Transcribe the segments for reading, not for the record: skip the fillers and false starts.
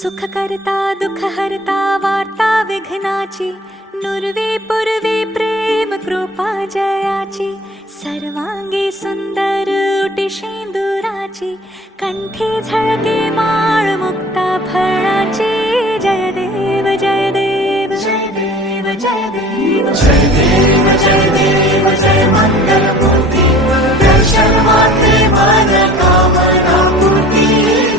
सुख करता दुःख हरता वार्ता विघ्नाची, नुरवी पूर्वी प्रेम कृपा जयाची, सर्वांगी सुंदर उटी शेंदुराची, कंठी झळके माळ मुक्ता फळाची. जय देव जय देव जय देव जय देव जय देव जय देव जय मंगल मूर्ती, दर्शन मात्रे मन कामना पूर्ती.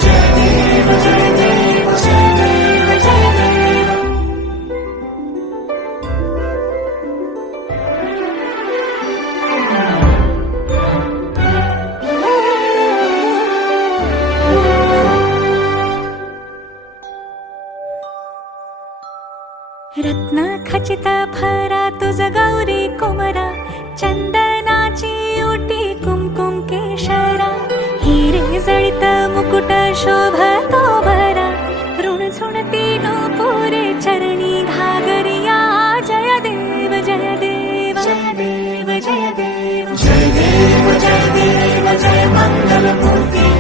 जय देव जय देव जय देव जय देव. रत्न खचित फरा तुझ गौरी कुमरा, चंदनाची उटी कुमकुम केशरा, हिरे जळित मुकुट शोभतो बरा, ऋण झुणती नूपुरे चरणी घागरिया. जय देव जय देव जय देव जय देव जय देव जय देव जय मंगल मूर्ती,